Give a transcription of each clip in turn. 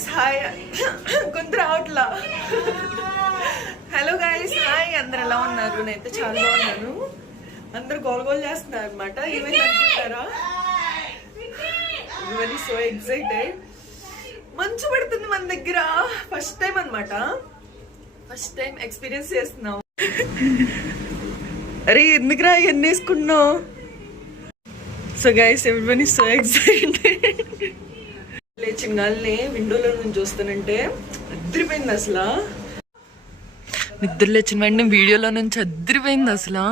Guys hi. గొంతు రావట్లా. Hello guys hi. అందరు ఎలా ఉన్నారు? నేనైతే చాలా బాగున్నాను. అందరు గోల్ చేస్తున్నారు అనమాట. ఏమైంది అనుకుంటారా? Very so excited. మంచు పడుతుంది మన దగ్గర. ఫస్ట్ టైం అనమాట. ఫస్ట్ టైం ఎక్స్పీరియన్స్ చేస్తున్నాం. అరే ఎందుకురా ఎన్ని వేసుకున్నావు? So guys everyone is so excited. లేచిన గాలిని విండోలో నుంచి చూస్తానంటే అద్దరిపోయింది అసలు. నిద్ర లేచిన వెంటనే వీడియోలో నుంచి అద్దరిపోయింది అసలు.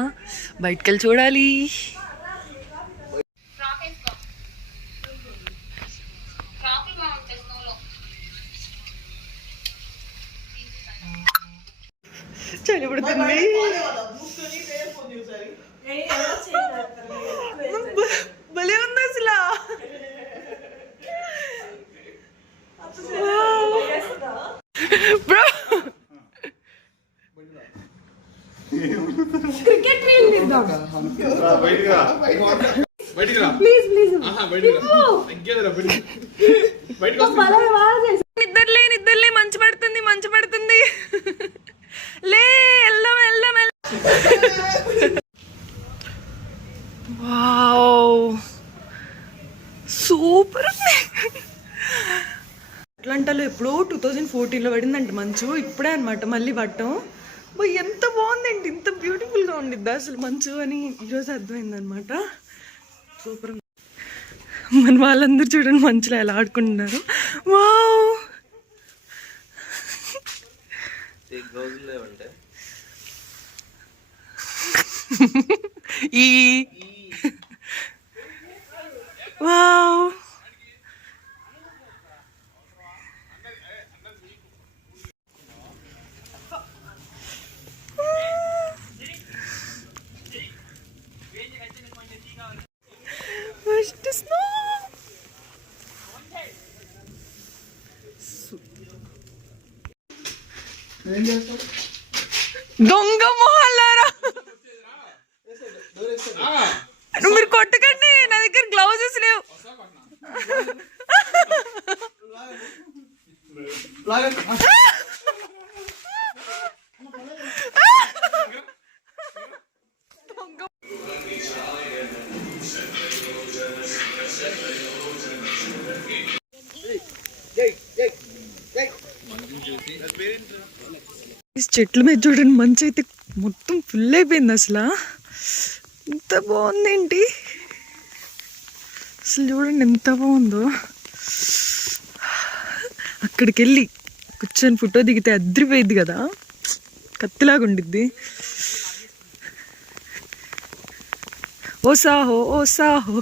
బయటకు వెళ్ళి చూడాలి. చలి పడుతుంది. భలే ఉంది అసలు. బ్రో క్రికెట్ రీల్ నిద్దాం. ప్లీజ్ ప్లీజ్ నిద్రలే మంచు పడుతుంది మంచు పడుతుంది. లే వెళ్దాం వెళ్దాం. Wow super. అట్లాంటాలో ఎప్పుడో 2014లో పడిందంట మంచు. ఇప్పుడే అనమాట మళ్ళీ పట్టం. ఎంత బాగుందండి. ఇంత బ్యూటిఫుల్గా ఉండిద్దా అసలు మంచు అని ఈరోజు అర్థమైందనమాట. సూపర్. మన వాళ్ళందరూ చూడండి మంచులో ఎలా ఆడుకుంటున్నారు. వావ్ ఈ వావ్ ఫస్ట్ స్నో. దొంగ మొహాలారా మీరు కొట్టకండి. నా దగ్గర గ్లౌజెస్ లేవు. చెట్ల మీద చూడండి మంచు అయితే మొత్తం ఫుల్ అయిపోయింది అసలు. ఎంత బాగుందేంటి అసలు. చూడండి ఎంత బాగుందో. అక్కడికి వెళ్ళి కూర్చొని ఫోటో దిగితే అద్దరిపోయిద్ది కదా. కత్తిలాగా ఉండిద్ది. ఓ సాహో ఓ సాహో.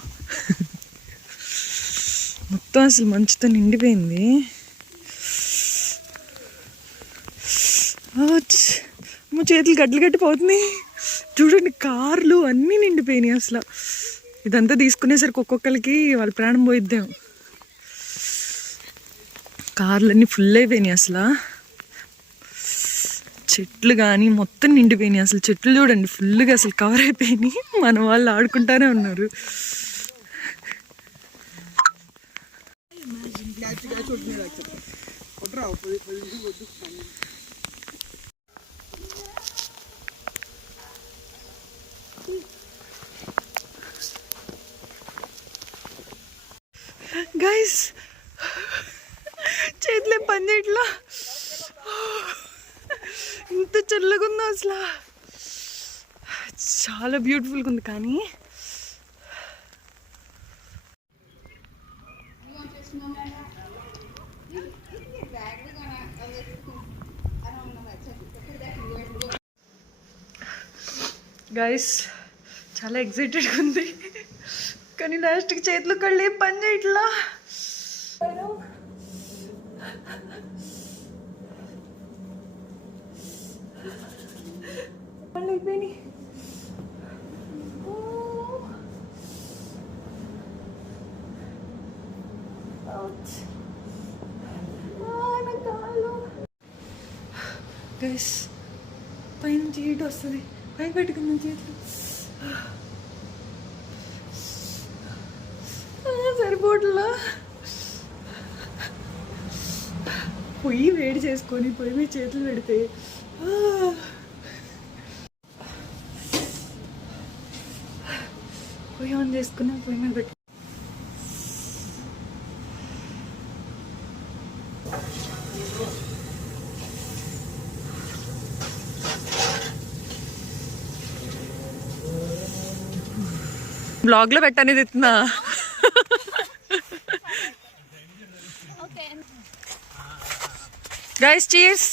మొత్తం అసలు మంచుతో నిండిపోయింది. మా చేతులు గడ్డలు గట్టిపోతున్నాయి. చూడండి కార్లు అన్నీ నిండిపోయినాయి అసలు. ఇదంతా తీసుకునేసరికి ఒక్కొక్కరికి వాళ్ళ ప్రాణం పోయిద్దాం. కార్లు అన్నీ ఫుల్ అయిపోయినాయి అసలు. చెట్లు కానీ మొత్తం నిండిపోయినాయి అసలు. చెట్లు చూడండి ఫుల్గా అసలు కవర్ అయిపోయినాయి. మన వాళ్ళు ఆడుకుంటానే ఉన్నారు. గైస్ చేతులే పని చేయట్లా. ఇంత చల్లగా ఉందో అసలు. చాలా బ్యూటిఫుల్గా ఉంది. కానీ గైస్ చాలా ఎక్సైటెడ్గా ఉంది. కానీ లాస్ట్కి చేతులు కళ్ళు ఏం పని చేయట్లా. అయిపోయినాయి. గైస్ పైన హీట్ వస్తుంది. పై పెట్టుకుందాం చేతులు. సరిపోట్లా పొయ్యి వేడి చేసుకొని పొయ్యి మీద చేతులు పెడితే పొయ్యి ఆన్ చేసుకున్నా పొయ్యి మీద పెట్టి బ్లాగ్ లో పెట్టనేది ఎత్తున్నా గైస్ చీర్స్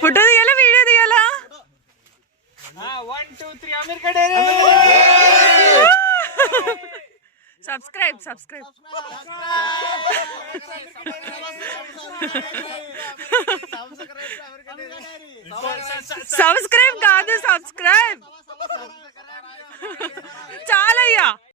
ఫోటో తీయాలా వీడియో తీయాలా సబ్స్క్రైబ్ కాదు సబ్స్క్రైబ్